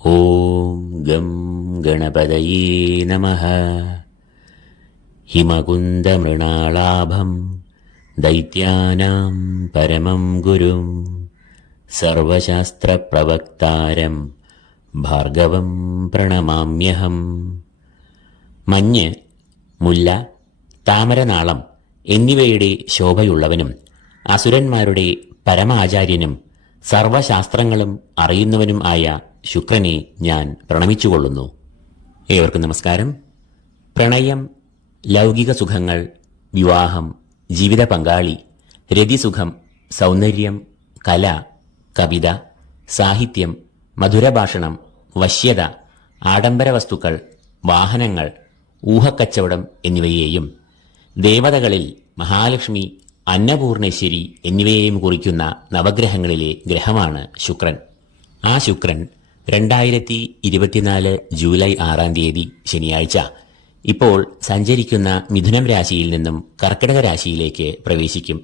ॐ गं गणपतये नमः हिमकुन्दमृणालाभम् दैत्यानां परमं गुरुं സർവശാസ്ത്രപ്രവക്താരം ഭാർഗവം പ്രണമാമ്യഹം മഞ്ഞ് മുല്ല താമരനാളം എന്നിവയുടെ ശോഭയുള്ളവനും അസുരന്മാരുടെ പരമാചാര്യനും സർവശാസ്ത്രങ്ങളും അറിയുന്നവനും ആയ ശുക്രനെ ഞാൻ പ്രണമിച്ചുകൊള്ളുന്നു. ഏവർക്കും നമസ്കാരം. പ്രണയം ലൗകിക സുഖങ്ങൾ വിവാഹം ജീവിത പങ്കാളി രതിസുഖം സൗന്ദര്യം കല കവിത സാഹിത്യം മധുരഭാഷണം വശ്യത ആഡംബര വസ്തുക്കൾ വാഹനങ്ങൾ ഊഹക്കച്ചവടം എന്നിവയെയും ദേവതകളിൽ മഹാലക്ഷ്മി അന്നപൂർണേശ്വരി എന്നിവയെയും കുറിക്കുന്ന നവഗ്രഹങ്ങളിലെ ഗ്രഹമാണ് ശുക്രൻ. ആ ശുക്രൻ രണ്ടായിരത്തി ഇരുപത്തിനാല് ജൂലൈ ആറാം തീയതി ശനിയാഴ്ച. ഇപ്പോൾ സഞ്ചരിക്കുന്ന മിഥുനം രാശിയിൽ നിന്നും കർക്കിടക രാശിയിലേക്ക് പ്രവേശിക്കും.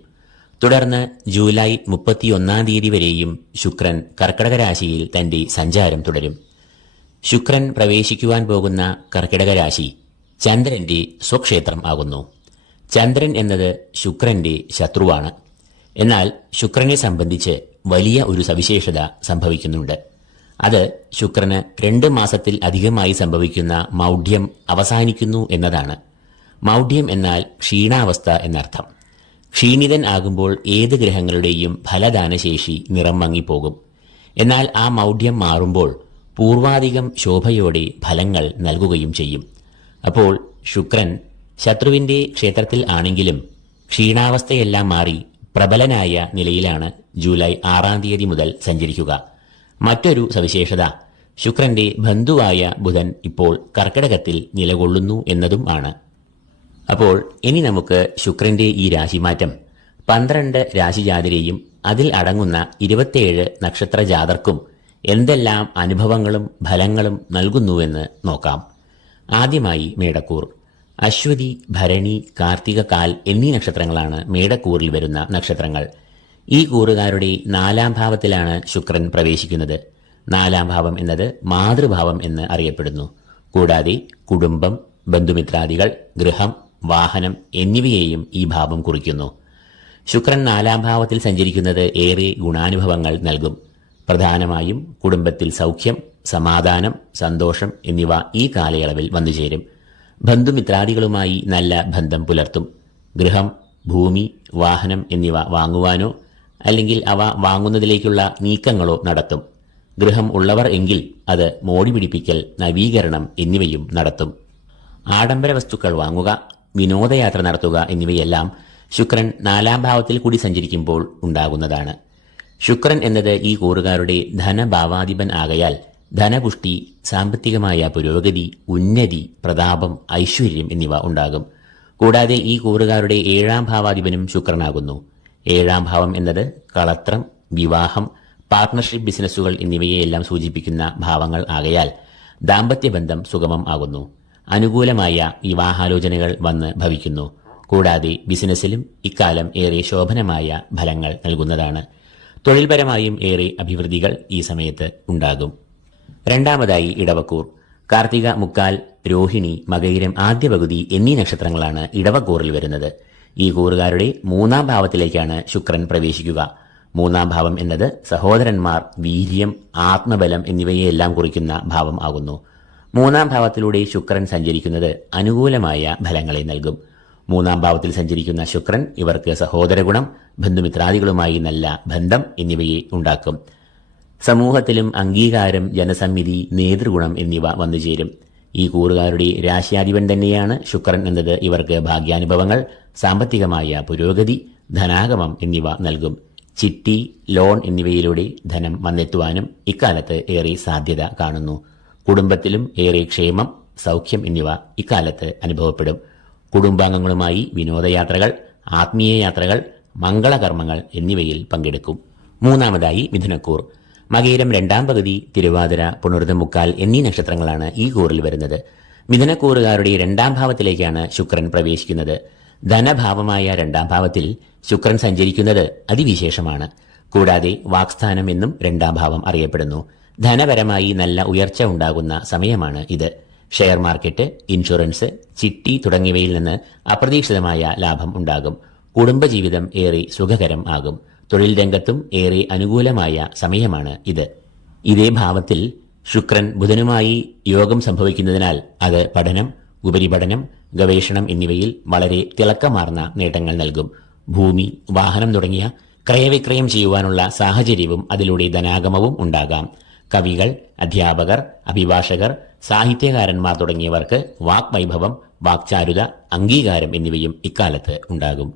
തുടർന്ന് ജൂലൈ മുപ്പത്തിയൊന്നാം തീയതി വരെയും ശുക്രൻ കർക്കിടക രാശിയിൽ തന്റെ സഞ്ചാരം തുടരും. ശുക്രൻ പ്രവേശിക്കുവാൻ പോകുന്ന കർക്കിടക രാശി ചന്ദ്രന്റെ സ്വക്ഷേത്രം ആകുന്നു. ചന്ദ്രൻ എന്നത് ശുക്രന്റെ ശത്രുവാണ്. എന്നാൽ ശുക്രനെ സംബന്ധിച്ച് വലിയ ഒരു സവിശേഷത സംഭവിക്കുന്നുണ്ട്. അത് ശുക്രന് രണ്ട് മാസത്തിൽ അധികമായി സംഭവിക്കുന്ന മൗഢ്യം അവസാനിക്കുന്നു എന്നതാണ്. മൗഢ്യം എന്നാൽ ക്ഷീണാവസ്ഥ എന്നർത്ഥം. ക്ഷീണിതൻ ആകുമ്പോൾ ഏത് ഗ്രഹങ്ങളുടെയും ഫലദാനശേഷി നിറം മങ്ങിപ്പോകും. എന്നാൽ ആ മൗഢ്യം മാറുമ്പോൾ പൂർവാധികം ശോഭയോടെ ഫലങ്ങൾ നൽകുകയും ചെയ്യും. അപ്പോൾ ശുക്രൻ ശത്രുവിന്റെ ക്ഷേത്രത്തിൽ ആണെങ്കിലും ക്ഷീണാവസ്ഥയെല്ലാം മാറി പ്രബലനായ നിലയിലാണ് ജൂലൈ ആറാം തീയതി മുതൽ സഞ്ചരിക്കുക. മറ്റൊരു സവിശേഷത. ശുക്രന്റെ ബന്ധുവായ ബുധൻ ഇപ്പോൾ കർക്കിടകത്തിൽ നിലകൊള്ളുന്നു എന്നതും ആണ്. അപ്പോൾ ഇനി നമുക്ക് ശുക്രന്റെ ഈ രാശിമാറ്റം. പന്ത്രണ്ട് രാശിജാതരെയും അതിൽ അടങ്ങുന്ന ഇരുപത്തിയേഴ് നക്ഷത്ര ജാതർക്കും എന്തെല്ലാം അനുഭവങ്ങളും ഫലങ്ങളും നൽകുന്നുവെന്ന് നോക്കാം. ആദ്യമായി മേടക്കൂർ. അശ്വതി ഭരണി കാർത്തിക കാൽ എന്നീ നക്ഷത്രങ്ങളാണ് മേടക്കൂറിൽ വരുന്ന നക്ഷത്രങ്ങൾ. ഈ കൂറുകാരുടെ നാലാം ഭാവത്തിലാണ് ശുക്രൻ പ്രവേശിക്കുന്നത്. നാലാം ഭാവം എന്നത് മാതൃഭാവം എന്ന് അറിയപ്പെടുന്നു. കൂടാതെ കുടുംബം ബന്ധുമിത്രാദികൾ ഗൃഹം വാഹനം എന്നിവയെയും ഈ ഭാവം കുറിക്കുന്നു. ശുക്രൻ നാലാം ഭാവത്തിൽ സഞ്ചരിക്കുന്നത് ഏറെ ഗുണാനുഭവങ്ങൾ നൽകും. പ്രധാനമായും കുടുംബത്തിൽ സൗഖ്യം സമാധാനം സന്തോഷം എന്നിവ ഈ കാലയളവിൽ വന്നുചേരും ബന്ധുമിത്രാദികളുമായി നല്ല ബന്ധം പുലർത്തും. ഗൃഹം ഭൂമി വാഹനം എന്നിവ വാങ്ങുവാനോ അല്ലെങ്കിൽ അവ വാങ്ങുന്നതിലേക്കുള്ള നീക്കങ്ങളോ നടത്തും. ഗൃഹം ഉള്ളവർ എങ്കിൽ അത് മോടി പിടിപ്പിക്കൽ നവീകരണം എന്നിവയും നടത്തും. ആഡംബര വസ്തുക്കൾ വാങ്ങുക വിനോദയാത്ര നടത്തുക എന്നിവയെല്ലാം ശുക്രൻ നാലാം ഭാവത്തിൽ കൂടി സഞ്ചരിക്കുമ്പോൾ ഉണ്ടാകുന്നതാണ്. ശുക്രൻ എന്നത് ഈ കൂറുകാരുടെ ധനഭാവാധിപൻ ആകയാൽ ധനപുഷ്ടി സാമ്പത്തികമായ പുരോഗതി ഉന്നതി പ്രതാപം ഐശ്വര്യം എന്നിവ ഉണ്ടാകും. കൂടാതെ ഈ കൂറുകാരുടെ ഏഴാം ഭാവാധിപനും ശുക്രനാകുന്നു. ഏഴാം ഭാവം എന്നത് കളത്രം വിവാഹം പാർട്ണർഷിപ്പ് ബിസിനസ്സുകൾ എന്നിവയെല്ലാം സൂചിപ്പിക്കുന്ന ഭാവങ്ങൾ ആകയാൽ ദാമ്പത്യബന്ധം സുഗമം ആകുന്നു. അനുകൂലമായ വിവാഹാലോചനകൾ വന്ന് ഭവിക്കുന്നു. കൂടാതെ ബിസിനസ്സിലും ഇക്കാലം ഏറെ ശോഭനമായ ഫലങ്ങൾ നൽകുന്നതാണ്. തൊഴിൽപരമായും ഏറെ അഭിവൃദ്ധികൾ ഈ സമയത്ത് ഉണ്ടാകും. രണ്ടാമതായി ഇടവക്കൂർ. കാർത്തിക മുക്കാൽ രോഹിണി മകയിരം ആദ്യ എന്നീ നക്ഷത്രങ്ങളാണ് ഇടവക്കൂറിൽ വരുന്നത്. ഈ കൂറുകാരുടെ മൂന്നാം ഭാവത്തിലേക്കാണ് ശുക്രൻ പ്രവേശിക്കുക. മൂന്നാം ഭാവം എന്നത് സഹോദരന്മാർ വീര്യം ആത്മബലം എന്നിവയെല്ലാം കുറിക്കുന്ന ഭാവം ആകുന്നു. മൂന്നാം ഭാവത്തിലൂടെ ശുക്രൻ സഞ്ചരിക്കുന്നത് അനുകൂലമായ ഫലങ്ങളെ നൽകും. മൂന്നാം ഭാവത്തിൽ സഞ്ചരിക്കുന്ന ശുക്രൻ ഇവർക്ക് സഹോദരഗുണം ബന്ധുമിത്രാദികളുമായി നല്ല ബന്ധം എന്നിവയെ ഉണ്ടാക്കും. സമൂഹത്തിലും അംഗീകാരം ജനസമ്മിതി നേതൃഗുണം എന്നിവ വന്നുചേരും. ഈ കൂറുകാരുടെ രാശിയാധിപൻ തന്നെയാണ് ശുക്രൻ എന്നത്. ഇവർക്ക് ഭാഗ്യാനുഭവങ്ങൾ സാമ്പത്തികമായ പുരോഗതി ധനാഗമം എന്നിവ നൽകും. ചിട്ടി ലോൺ എന്നിവയിലൂടെ ധനം വന്നെത്തുവാനും ഇക്കാലത്ത് ഏറെ സാധ്യത കാണുന്നു. കുടുംബത്തിലും ഏറെ ക്ഷേമം സൗഖ്യം എന്നിവ ഇക്കാലത്ത് അനുഭവപ്പെടും. കുടുംബാംഗങ്ങളുമായി വിനോദയാത്രകൾ ആത്മീയ യാത്രകൾ മംഗളകർമ്മങ്ങൾ എന്നിവയിൽ പങ്കെടുക്കും. മൂന്നാമതായി മിഥുനക്കൂർ. മകയിരം രണ്ടാം പകുതി തിരുവാതിര പുണർതമുക്കാൽ എന്നീ നക്ഷത്രങ്ങളാണ് ഈ കൂറിൽ വരുന്നത്. മിഥുനക്കൂറുകാരുടെ രണ്ടാം ഭാവത്തിലേക്കാണ് ശുക്രൻ പ്രവേശിക്കുന്നത്. ധനഭാവമായ രണ്ടാം ഭാവത്തിൽ ശുക്രൻ സഞ്ചരിക്കുന്നത് അതിവിശേഷമാണ്. കൂടാതെ വാക്സ്ഥാനം എന്നും രണ്ടാം ഭാവം അറിയപ്പെടുന്നു. ധനപരമായി നല്ല ഉയർച്ച ഉണ്ടാകുന്ന സമയമാണ് ഇത്. ഷെയർ മാർക്കറ്റ് ഇൻഷുറൻസ് ചിട്ടി തുടങ്ങിയവയിൽ നിന്ന് അപ്രതീക്ഷിതമായ ലാഭം ഉണ്ടാകും. കുടുംബജീവിതം ഏറെ സുഖകരം ആകും. തൊഴിൽ രംഗത്തും ഏറെ അനുകൂലമായ സമയമാണ് ഇത്. ഇതേ ഭാവത്തിൽ ശുക്രൻ ബുധനുമായി യോഗം സംഭവിക്കുന്നതിനാൽ അത് പഠനം ഉപരിപഠനം ഗവേഷണം എന്നിവയിൽ വളരെ തിളക്കമാർന്ന നേട്ടങ്ങൾ നൽകും. ഭൂമി വാഹനം തുടങ്ങിയ ക്രയവിക്രയം ചെയ്യുവാനുള്ള സാഹചര്യവും അതിലൂടെ ധനാഗമവും ഉണ്ടാകാം. കവികൾ അധ്യാപകർ അഭിഭാഷകർ സാഹിത്യകാരന്മാർ തുടങ്ങിയവർക്ക് വാക്വൈഭവം വാക്ചാരുത അംഗീകാരം എന്നിവയും ഇക്കാലത്ത് ഉണ്ടാകും.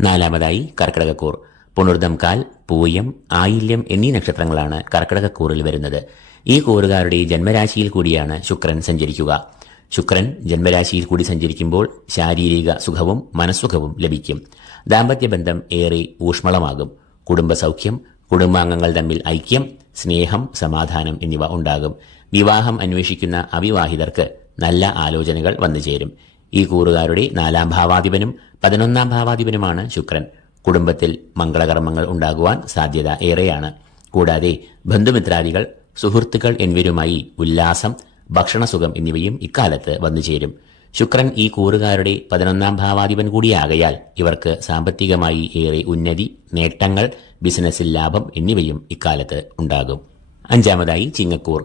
നാലാമതായി കർക്കിടകക്കൂർ. പുണർദം കാൽ പൂയം ആയില്യം എന്നീ നക്ഷത്രങ്ങളാണ് കർക്കിടകക്കൂറിൽ വരുന്നത്. ഈ കൂറുകാരുടെ ജന്മരാശിയിൽ കൂടിയാണ് ശുക്രൻ സഞ്ചരിക്കുക. ശുക്രൻ ജന്മരാശിയിൽ കൂടി സഞ്ചരിക്കുമ്പോൾ ശാരീരിക സുഖവും മനസ്സുഖവും ലഭിക്കും. ദാമ്പത്യബന്ധം ഏറെ ഊഷ്മളമാകും. കുടുംബസൗഖ്യം കുടുംബാംഗങ്ങൾ തമ്മിൽ ഐക്യം സ്നേഹം സമാധാനം എന്നിവ ഉണ്ടാകും. വിവാഹം അന്വേഷിക്കുന്ന അവിവാഹിതർക്ക് നല്ല ആലോചനകൾ വന്നു ചേരും ഈ കൂറുകാരുടെ നാലാം ഭാവാധിപനും പതിനൊന്നാം ഭാവാധിപനുമാണ് ശുക്രൻ. കുടുംബത്തിൽ മംഗളകർമ്മങ്ങൾ ഉണ്ടാകുവാൻ സാധ്യത ഏറെയാണ്. കൂടാതെ ബന്ധുമിത്രാദികൾ സുഹൃത്തുക്കൾ എന്നിവരുമായി ഉല്ലാസം ഭക്ഷണസുഖം എന്നിവയും ഇക്കാലത്ത് വന്നു ചേരും. ശുക്രൻ ഈ കൂറുകാരുടെ പതിനൊന്നാം ഭാവാധിപൻ കൂടിയാകയാൽ ഇവർക്ക് സാമ്പത്തികമായി ഏറെ ഉന്നതി നേട്ടങ്ങൾ ബിസിനസ്സിൽ ലാഭം എന്നിവയും ഇക്കാലത്ത് ഉണ്ടാകും. അഞ്ചാമതായി ചിങ്ങക്കൂർ.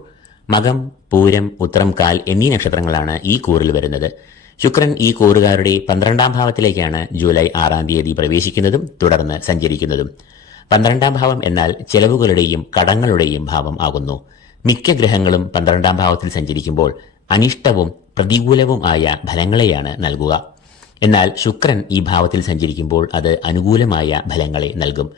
മകം പൂരം ഉത്രം കാൽ എന്നീ നക്ഷത്രങ്ങളാണ് ഈ കൂറിൽ വരുന്നത്. ശുക്രൻ ഈ കൂറുകാരുടെ പന്ത്രണ്ടാം ഭാവത്തിലേക്കാണ് ജൂലൈ ആറാം തീയതി പ്രവേശിക്കുന്നതും തുടർന്ന് സഞ്ചരിക്കുന്നതും. പന്ത്രണ്ടാം ഭാവം എന്നാൽ ചെലവുകളുടെയും കടങ്ങളുടെയും ഭാവം ആകുന്നു. മിക്ക ഗ്രഹങ്ങളും പന്ത്രണ്ടാം ഭാവത്തിൽ സഞ്ചരിക്കുമ്പോൾ അനിഷ്ടവും പ്രതികൂലവും ആയ ഫലങ്ങളെയാണ് നൽകുക. എന്നാൽ ശുക്രൻ ഈ ഭാവത്തിൽ സഞ്ചരിക്കുമ്പോൾ അത് അനുകൂലമായ ഫലങ്ങളെ നൽകും.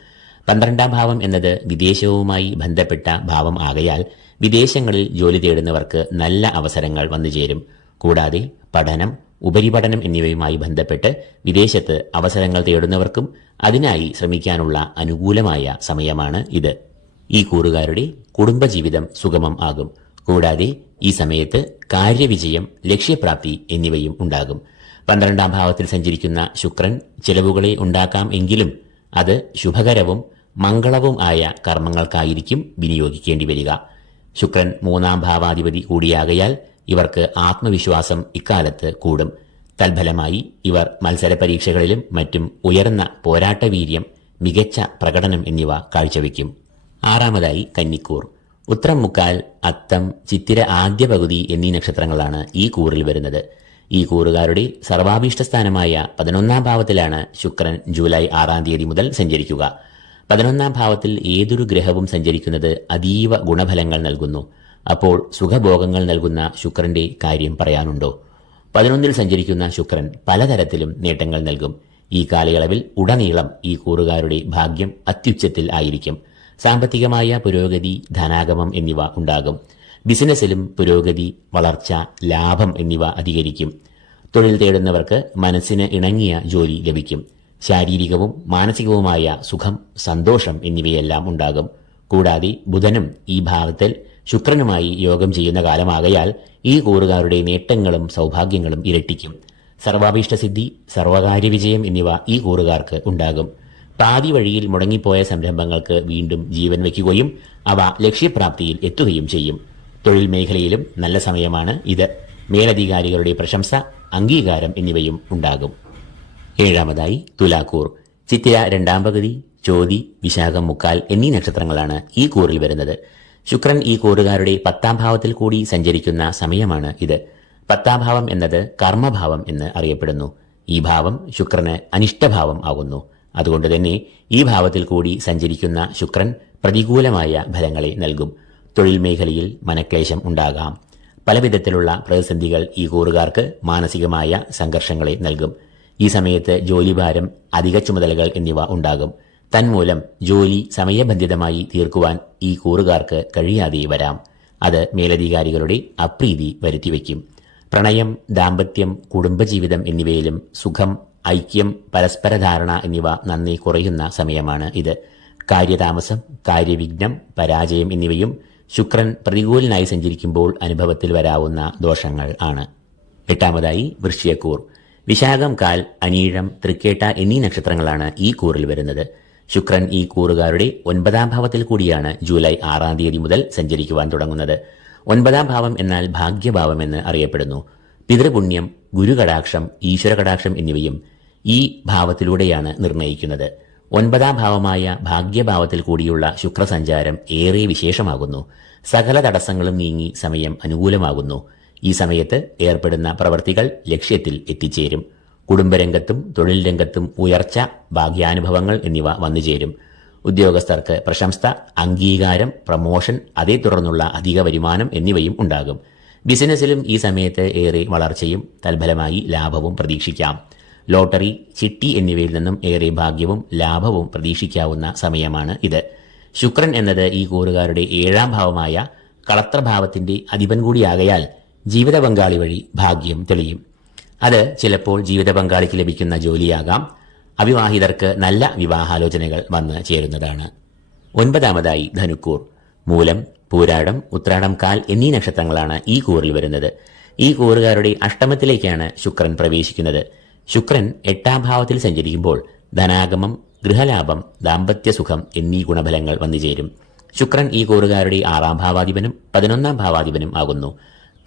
പന്ത്രണ്ടാം ഭാവം എന്നത് വിദേശവുമായി ബന്ധപ്പെട്ട ഭാവം ആകയാൽ വിദേശങ്ങളിൽ ജോലി തേടുന്നവർക്ക് നല്ല അവസരങ്ങൾ വന്നുചേരും. കൂടാതെ പഠനം ഉപരിപഠനം എന്നിവയുമായി ബന്ധപ്പെട്ട് വിദേശത്ത് അവസരങ്ങൾ തേടുന്നവർക്കും അതിനായി ശ്രമിക്കാനുള്ള അനുകൂലമായ സമയമാണ് ഇത്. ഈ കൂറുകാരുടെ കുടുംബജീവിതം സുഗമം ആകും. കൂടാതെ ഈ സമയത്ത് കാര്യവിജയം ലക്ഷ്യപ്രാപ്തി എന്നിവയും ഉണ്ടാകും. പന്ത്രണ്ടാം ഭാവത്തിൽ സഞ്ചരിക്കുന്ന ശുക്രൻ ചിലവുകളെ ഉണ്ടാക്കാം എങ്കിലും അത് ശുഭകരവും മംഗളവും ആയ കർമ്മങ്ങൾക്കായിരിക്കും വിനിയോഗിക്കേണ്ടി വരിക. ശുക്രൻ മൂന്നാം ഭാവാധിപതി കൂടിയാകയാൽ ഇവർക്ക് ആത്മവിശ്വാസം ഇക്കാലത്ത് കൂടും. തൽഫലമായി ഇവർ മത്സര പരീക്ഷകളിലും മറ്റും ഉയർന്ന പോരാട്ടവീര്യം മികച്ച പ്രകടനം എന്നിവ കാഴ്ചവെക്കും. ആറാമതായി കന്നിക്കൂർ. ഉത്രം മുക്കാൽ അത്തം ചിത്തിര ആദ്യ പകുതി എന്നീ നക്ഷത്രങ്ങളാണ് ഈ കൂറിൽ വരുന്നത്. ഈ കൂറുകാരുടെ സർവാഭീഷ്ടസ്ഥാനമായ പതിനൊന്നാം ഭാവത്തിലാണ് ശുക്രൻ ജൂലൈ ആറാം തീയതി മുതൽ സഞ്ചരിക്കുക. പതിനൊന്നാം ഭാവത്തിൽ ഏതൊരു ഗ്രഹവും സഞ്ചരിക്കുന്നത് അതീവ ഗുണഫലങ്ങൾ നൽകുന്നു. അപ്പോൾ സുഖഭോഗങ്ങൾ നൽകുന്ന ശുക്രന്റെ കാര്യം പറയാനുണ്ടോ? പതിനൊന്നിൽ സഞ്ചരിക്കുന്ന ശുക്രൻ പലതരത്തിലും നേട്ടങ്ങൾ നൽകും. ഈ കാലയളവിൽ ഉടനീളം ഈ കൂറുകാരുടെ ഭാഗ്യം അത്യുച്ചത്തിൽ ആയിരിക്കും. സാമ്പത്തികമായ പുരോഗതി ധനാഗമം എന്നിവ ഉണ്ടാകും. ബിസിനസ്സിലും പുരോഗതി വളർച്ച ലാഭം എന്നിവ അധികരിക്കും. തൊഴിൽ തേടുന്നവർക്ക് മനസ്സിന് ഇണങ്ങിയ ജോലി ലഭിക്കും. ശാരീരികവും മാനസികവുമായ സുഖം സന്തോഷം എന്നിവയെല്ലാം ഉണ്ടാകും. കൂടാതെ ബുധനും ഈ ഭാവത്തിൽ ശുക്രനുമായി യോഗം ചെയ്യുന്ന കാലമാകയാൽ ഈ കൂറുകാരുടെ നേട്ടങ്ങളും സൗഭാഗ്യങ്ങളും ഇരട്ടിക്കും. സർവാഭീഷ്ടസിദ്ധി സർവകാര്യ വിജയം എന്നിവ ഈ കൂറുകാർക്ക് ഉണ്ടാകും. പാതി വഴിയിൽ മുടങ്ങിപ്പോയ സംരംഭങ്ങൾക്ക് വീണ്ടും ജീവൻ വയ്ക്കുകയും അവ ലക്ഷ്യപ്രാപ്തിയിൽ എത്തുകയും ചെയ്യും. തൊഴിൽ മേഖലയിലും നല്ല സമയമാണ് ഇത്. മേലധികാരികളുടെ പ്രശംസ അംഗീകാരം എന്നിവയും ഉണ്ടാകും. ഏഴാമതായി തുലാക്കൂർ. ചിത്തിര രണ്ടാം പകുതി ചോതി വിശാഖം മുക്കാൽ എന്നീ നക്ഷത്രങ്ങളാണ് ഈ കൂറിൽ വരുന്നത്. ശുക്രൻ ഈ കൂറുകാരുടെ പത്താം ഭാവത്തിൽ കൂടി സഞ്ചരിക്കുന്ന സമയമാണ് ഇത്. പത്താം ഭാവം എന്നത് കർമ്മഭാവം എന്ന് അറിയപ്പെടുന്നു. ഈ ഭാവം ശുക്രന് അനിഷ്ടഭാവം ആകുന്നു. അതുകൊണ്ട് തന്നെ ഈ ഭാവത്തിൽ കൂടി സഞ്ചരിക്കുന്ന ശുക്രൻ പ്രതികൂലമായ ഫലങ്ങളെ നൽകും. തൊഴിൽ മേഖലയിൽ മനക്ലേശം ഉണ്ടാകാം. പലവിധത്തിലുള്ള പ്രതിസന്ധികൾ ഈ കൂറുകാർക്ക് മാനസികമായ സംഘർഷങ്ങളെ നൽകും. ഈ സമയത്ത് ജോലിഭാരം അധിക ചുമതലകൾ എന്നിവ ഉണ്ടാകും. തന്മൂലം ജോലി സമയബന്ധിതമായി തീർക്കുവാൻ ഈ കൂറുകാർക്ക് കഴിയാതെ വരാം. അത് മേലധികാരികളുടെ അപ്രീതി വരുത്തിവെക്കും. പ്രണയം ദാമ്പത്യം കുടുംബജീവിതം എന്നിവയിലും സുഖം ഐക്യം പരസ്പര ധാരണ എന്നിവ നന്ദി കുറയുന്ന സമയമാണ് ഇത്. കാര്യതാമസം കാര്യവിഘ്നം പരാജയം എന്നിവയും ശുക്രൻ പ്രതികൂലനായി സഞ്ചരിക്കുമ്പോൾ അനുഭവത്തിൽ വരാവുന്ന ദോഷങ്ങൾ ആണ്. എട്ടാമതായി വൃശ്യക്കൂർ വിശാഖം കാൽ അനീഴം തൃക്കേട്ട എന്നീ നക്ഷത്രങ്ങളാണ് ഈ കൂറിൽ വരുന്നത്. ശുക്രൻ ഈ കൂറുകാരുടെ ഒൻപതാം ഭാവത്തിൽ കൂടിയാണ് ജൂലൈ ആറാം തീയതി മുതൽ സഞ്ചരിക്കുവാൻ തുടങ്ങുന്നത്. ഒൻപതാം ഭാവം എന്നാൽ ഭാഗ്യഭാവം എന്ന് അറിയപ്പെടുന്നു. പിതൃപുണ്യം ഗുരുകടാക്ഷം ഈശ്വരകടാക്ഷം എന്നിവയും ഈ ഭാവത്തിലൂടെയാണ് നിർണയിക്കുന്നത്. ഒൻപതാം ഭാവമായ ഭാഗ്യഭാവത്തിൽ കൂടിയുള്ള ശുക്രസഞ്ചാരം ഏറെ വിശേഷമാകുന്നു. സകല തടസ്സങ്ങളും നീങ്ങി സമയം അനുകൂലമാകുന്നു. ഈ സമയത്ത് ഏർപ്പെടുന്ന പ്രവർത്തികൾ ലക്ഷ്യത്തിൽ എത്തിച്ചേരും. കുടുംബരംഗത്തും തൊഴിൽ രംഗത്തും ഉയർച്ച ഭാഗ്യാനുഭവങ്ങൾ എന്നിവ വന്നുചേരും. ഉദ്യോഗസ്ഥർക്ക് പ്രശംസ അംഗീകാരം പ്രമോഷൻ അതേ തുടർന്നുള്ള അധിക വരുമാനം എന്നിവയും ഉണ്ടാകും. ബിസിനസ്സിലും ഈ സമയത്ത് ഏറെ വളർച്ചയും തൽഫലമായി ലാഭവും പ്രതീക്ഷിക്കാം. ലോട്ടറി ചിട്ടി എന്നിവയിൽ നിന്നും ഏറെ ഭാഗ്യവും ലാഭവും പ്രതീക്ഷിക്കാവുന്ന സമയമാണ് ഇത്. ശുക്രൻ എന്നത് ഈ കൂറുകാരുടെ ഏഴാം ഭാവമായ കളത്രഭാവത്തിന്റെ അധിപൻ കൂടിയാകയാൽ ജീവിത പങ്കാളി വഴി ഭാഗ്യം തെളിയും. അത് ചിലപ്പോൾ ജീവിത പങ്കാളിക്ക് ലഭിക്കുന്ന ജോലിയാകാം. അവിവാഹിതർക്ക് നല്ല വിവാഹാലോചനകൾ വന്ന് ചേരുന്നതാണ്. ഒൻപതാമതായി ധനുക്കൂർ. മൂലം പൂരാടം ഉത്രാടം കാൽ എന്നീ നക്ഷത്രങ്ങളാണ് ഈ കൂറിൽ വരുന്നത്. ഈ കൂറുകാരുടെ അഷ്ടമത്തിലേക്കാണ് ശുക്രൻ പ്രവേശിക്കുന്നത്. ശുക്രൻ എട്ടാം ഭാവത്തിൽ സഞ്ചരിക്കുമ്പോൾ ധനാഗമം ഗൃഹലാഭം ദാമ്പത്യസുഖം എന്നീ ഗുണഫലങ്ങൾ വന്നുചേരും ശുക്രൻ ഈ കൂറുകാരുടെ ആറാം ഭാവാധിപനും പതിനൊന്നാം ഭാവാധിപനും ആകുന്നു.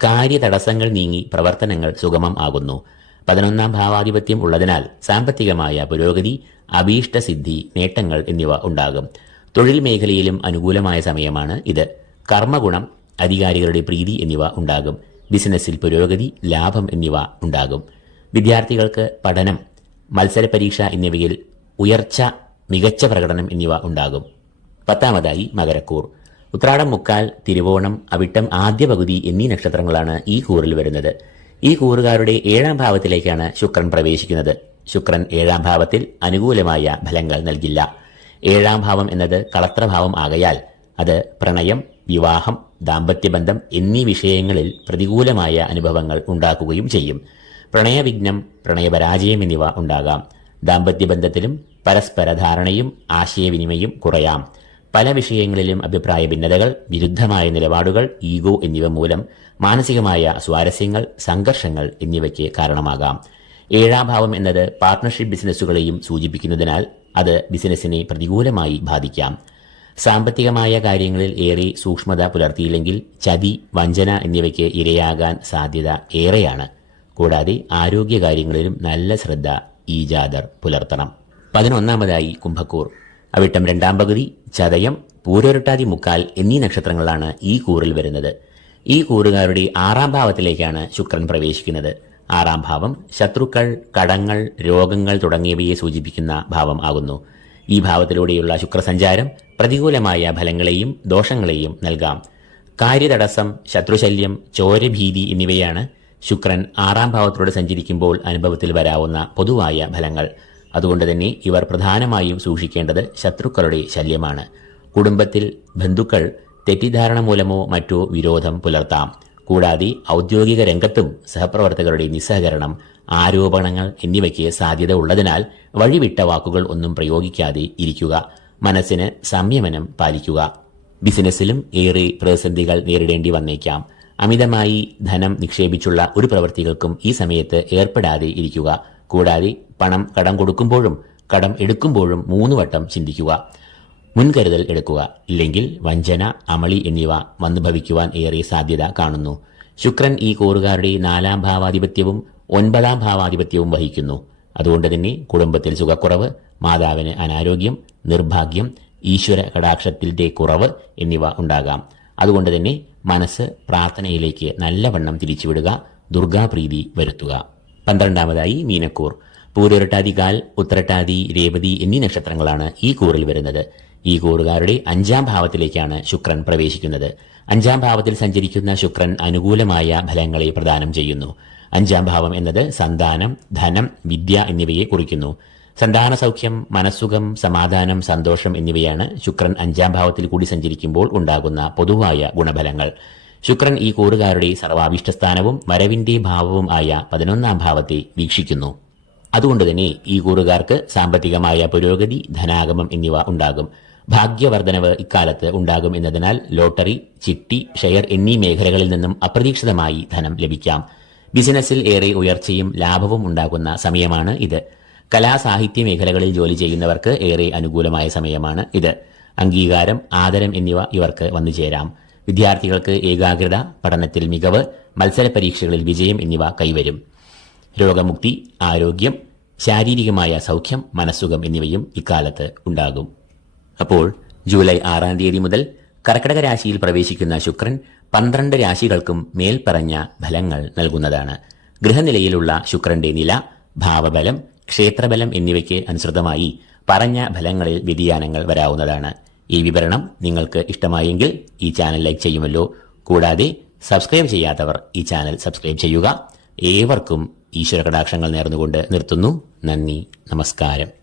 കാര്യതടസ്സങ്ങൾ നീങ്ങി പ്രവർത്തനങ്ങൾ സുഗമം ആകുന്നു. പതിനൊന്നാം ഭാവാധിപത്യം ഉള്ളതിനാൽ സാമ്പത്തികമായ പുരോഗതി അഭീഷ്ടസിദ്ധി നേട്ടങ്ങൾ എന്നിവ ഉണ്ടാകും. തൊഴിൽ മേഖലയിലും അനുകൂലമായ സമയമാണ് ഇത്. കർമ്മഗുണം അധികാരികളുടെ പ്രീതി എന്നിവ ഉണ്ടാകും. ബിസിനസ്സിൽ പുരോഗതി ലാഭം എന്നിവ ഉണ്ടാകും. വിദ്യാർത്ഥികൾക്ക് പഠനം മത്സരപരീക്ഷ എന്നിവയിൽ ഉയർച്ച മികച്ച പ്രകടനം എന്നിവ ഉണ്ടാകും. പത്താമതായി മകരക്കൂർ. ഉത്രാടം മുക്കാൽ തിരുവോണം അവിട്ടം ആദ്യ പകുതി എന്നീ നക്ഷത്രങ്ങളാണ് ഈ കൂറിൽ വരുന്നത്. ഈ കൂറുകാരുടെ ഏഴാം ഭാവത്തിലേക്കാണ് ശുക്രൻ പ്രവേശിക്കുന്നത്. ശുക്രൻ ഏഴാം ഭാവത്തിൽ അനുകൂലമായ ഫലങ്ങൾ നൽകില്ല. ഏഴാം ഭാവം എന്നത് കളത്രഭാവം ആകയാൽ അത് പ്രണയം വിവാഹം ദാമ്പത്യബന്ധം എന്നീ വിഷയങ്ങളിൽ പ്രതികൂലമായ അനുഭവങ്ങൾ ഉണ്ടാക്കുകയും ചെയ്യും. പ്രണയവിഘ്നം പ്രണയപരാജയം എന്നിവ ഉണ്ടാകാം. ദാമ്പത്യബന്ധത്തിലും പരസ്പര ധാരണയും ആശയവിനിമയം കുറയാം. പല വിഷയങ്ങളിലും അഭിപ്രായ ഭിന്നതകൾ വിരുദ്ധമായ നിലപാടുകൾ ഈഗോ എന്നിവ മൂലം മാനസികമായ സ്വാരസ്യങ്ങൾ സംഘർഷങ്ങൾ എന്നിവയ്ക്ക് കാരണമാകാം. ഏഴാം ഭാവം എന്നത് പാർട്ട്ണർഷിപ്പ് ബിസിനസ്സുകളെയും സൂചിപ്പിക്കുന്നതിനാൽ അത് ബിസിനസ്സിനെ പ്രതികൂലമായി ബാധിക്കാം. സാമ്പത്തികമായ കാര്യങ്ങളിൽ ഏറെ സൂക്ഷ്മത പുലർത്തിയില്ലെങ്കിൽ ചതി വഞ്ചന എന്നിവയ്ക്ക് ഇരയാകാൻ സാധ്യത ഏറെയാണ്. കൂടാതെ ആരോഗ്യകാര്യങ്ങളിലും നല്ല ശ്രദ്ധ ഈ ജാതർ പുലർത്തണം. പതിനൊന്നാമതായി കുംഭക്കൂർ. അവിട്ടം രണ്ടാം പകുതി ചതയം പൂരൊരട്ടാതി മുക്കാൽ എന്നീ നക്ഷത്രങ്ങളാണ് ഈ കൂറിൽ വരുന്നത്. ഈ കൂറുകാരുടെ ആറാം ഭാവത്തിലേക്കാണ് ശുക്രൻ പ്രവേശിക്കുന്നത്. ആറാം ഭാവം ശത്രുക്കൾ കടങ്ങൾ രോഗങ്ങൾ തുടങ്ങിയവയെ സൂചിപ്പിക്കുന്ന ഭാവം ആകുന്നു. ഈ ഭാവത്തിലൂടെയുള്ള ശുക്രസഞ്ചാരം പ്രതികൂലമായ ഫലങ്ങളെയും ദോഷങ്ങളെയും നൽകാം. കാര്യതടസ്സം ശത്രുശല്യം ചോരഭീതി എന്നിവയാണ് ശുക്രൻ ആറാം ഭാവത്തിലൂടെ സഞ്ചരിക്കുമ്പോൾ അനുഭവത്തിൽ വരാവുന്ന പൊതുവായ ഫലങ്ങൾ. അതുകൊണ്ട് തന്നെ ഇവർ പ്രധാനമായും സൂക്ഷിക്കേണ്ടത് ശത്രുക്കളുടെ ശല്യമാണ്. കുടുംബത്തിൽ ബന്ധുക്കൾ തെറ്റിദ്ധാരണ മൂലമോ മറ്റോ വിരോധം പുലർത്താം. കൂടാതെ ഔദ്യോഗിക രംഗത്തും സഹപ്രവർത്തകരുടെ നിസ്സഹകരണം ആരോപണങ്ങൾ എന്നിവയ്ക്ക് സാധ്യത ഉള്ളതിനാൽ വഴിവിട്ട വാക്കുകൾ ഒന്നും പ്രയോഗിക്കാതെ ഇരിക്കുക. മനസ്സിന് സംയമനം പാലിക്കുക. ബിസിനസ്സിലും ഏറെ പ്രതിസന്ധികൾ നേരിടേണ്ടി വന്നേക്കാം. അമിതമായി ധനം നിക്ഷേപിച്ചുള്ള ഒരു പ്രവൃത്തികൾക്കും ഈ സമയത്ത് ഏർപ്പെടാതെ ഇരിക്കുക. കൂടാതെ പണം കടം കൊടുക്കുമ്പോഴും കടം എടുക്കുമ്പോഴും മൂന്ന് വട്ടം ചിന്തിക്കുക മുൻകരുതൽ എടുക്കുക ഇല്ലെങ്കിൽ വഞ്ചന അമളി എന്നിവ വന്നു ഭവിക്കുവാൻ ഏറെ സാധ്യത കാണുന്നു. ശുക്രൻ ഈ കൂറുകാരുടെ നാലാം ഭാവാധിപത്യവും ഒൻപതാം ഭാവാധിപത്യവും വഹിക്കുന്നു. അതുകൊണ്ട് തന്നെ കുടുംബത്തിൽ സുഖക്കുറവ് മാതാവിന് അനാരോഗ്യം നിർഭാഗ്യം ഈശ്വര കടാക്ഷത്തിന്റെ കുറവ് എന്നിവ ഉണ്ടാകാം. അതുകൊണ്ട് തന്നെ മനസ്സ് പ്രാർത്ഥനയിലേക്ക് നല്ലവണ്ണം തിരിച്ചുവിടുക ദുർഗാപ്രീതി വരുത്തുക. പന്ത്രണ്ടാമതായി മീനക്കൂർ. പൂരൊരട്ടാതികാൽ ഉത്തരട്ടാതി രേവതി എന്നീ നക്ഷത്രങ്ങളാണ് ഈ കൂറിൽ വരുന്നത്. ഈ കൂറുകാരുടെ അഞ്ചാം ഭാവത്തിലേക്കാണ് ശുക്രൻ പ്രവേശിക്കുന്നത്. അഞ്ചാം ഭാവത്തിൽ സഞ്ചരിക്കുന്ന ശുക്രൻ അനുകൂലമായ ഫലങ്ങളെ പ്രദാനം ചെയ്യുന്നു. അഞ്ചാം ഭാവം എന്നത് സന്താനം ധനം വിദ്യ എന്നിവയെ കുറിക്കുന്നു. സന്താന സൗഖ്യം മനസ്സുഖം സമാധാനം സന്തോഷം എന്നിവയാണ് ശുക്രൻ അഞ്ചാം ഭാവത്തിൽ കൂടി സഞ്ചരിക്കുമ്പോൾ ഉണ്ടാകുന്ന പൊതുവായ ഗുണഫലങ്ങൾ. ശുക്രൻ ഈ കൂറുകാരുടെ സർവാഭിഷ്ടസ്ഥാനവും വരവിന്റെ ഭാവവും ആയ പതിനൊന്നാം ഭാവത്തെ വീക്ഷിക്കുന്നു. അതുകൊണ്ട് തന്നെ ഈ കൂറുകാർക്ക് സാമ്പത്തികമായ പുരോഗതി ധനാഗമം എന്നിവ ഉണ്ടാകും. ഭാഗ്യവർദ്ധനവ് ഇക്കാലത്ത് ഉണ്ടാകും എന്നതിനാൽ ലോട്ടറി ചിട്ടി ഷെയർ എന്നീ മേഖലകളിൽ നിന്നും അപ്രതീക്ഷിതമായി ധനം ലഭിക്കാം. ബിസിനസ്സിൽ ഏറെ ഉയർച്ചയും ലാഭവും ഉണ്ടാകുന്ന സമയമാണ് ഇത്. കലാസാഹിത്യ മേഖലകളിൽ ജോലി ചെയ്യുന്നവർക്ക് ഏറെ അനുകൂലമായ സമയമാണ് ഇത്. അംഗീകാരം ആദരം എന്നിവ ഇവർക്ക് വന്നു ചേരാം വിദ്യാർത്ഥികൾക്ക് ഏകാഗ്രത പഠനത്തിൽ മികവ് മത്സര പരീക്ഷകളിൽ വിജയം എന്നിവ കൈവരും. രോഗമുക്തി ആരോഗ്യം ശാരീരികമായ സൗഖ്യം മനസ്സുഖം എന്നിവയും ഇക്കാലത്ത് ഉണ്ടാകും. അപ്പോൾ ജൂലൈ ആറാം തീയതി മുതൽ കർക്കിടക രാശിയിൽ പ്രവേശിക്കുന്ന ശുക്രൻ പന്ത്രണ്ട് രാശികൾക്കും മേൽപ്പറഞ്ഞ ഫലങ്ങൾ നൽകുന്നതാണ്. ഗൃഹനിലയിലുള്ള ശുക്രന്റെ നില ഭാവബലം ക്ഷേത്രബലം എന്നിവയ്ക്ക് അനുസൃതമായി പറഞ്ഞ ഫലങ്ങളിൽ വ്യതിയാനങ്ങൾ വരാവുന്നതാണ്. ഈ വിവരണം നിങ്ങൾക്ക് ഇഷ്ടമായെങ്കിൽ ഈ ചാനൽ ലൈക്ക് ചെയ്യുമല്ലോ. കൂടാതെ സബ്സ്ക്രൈബ് ചെയ്യാത്തവർ ഈ ചാനൽ സബ്സ്ക്രൈബ് ചെയ്യുക. ഏവർക്കും ഈശ്വര കടാക്ഷങ്ങൾ നേർന്നുകൊണ്ട് നിർത്തുന്നു. നന്ദി. നമസ്കാരം.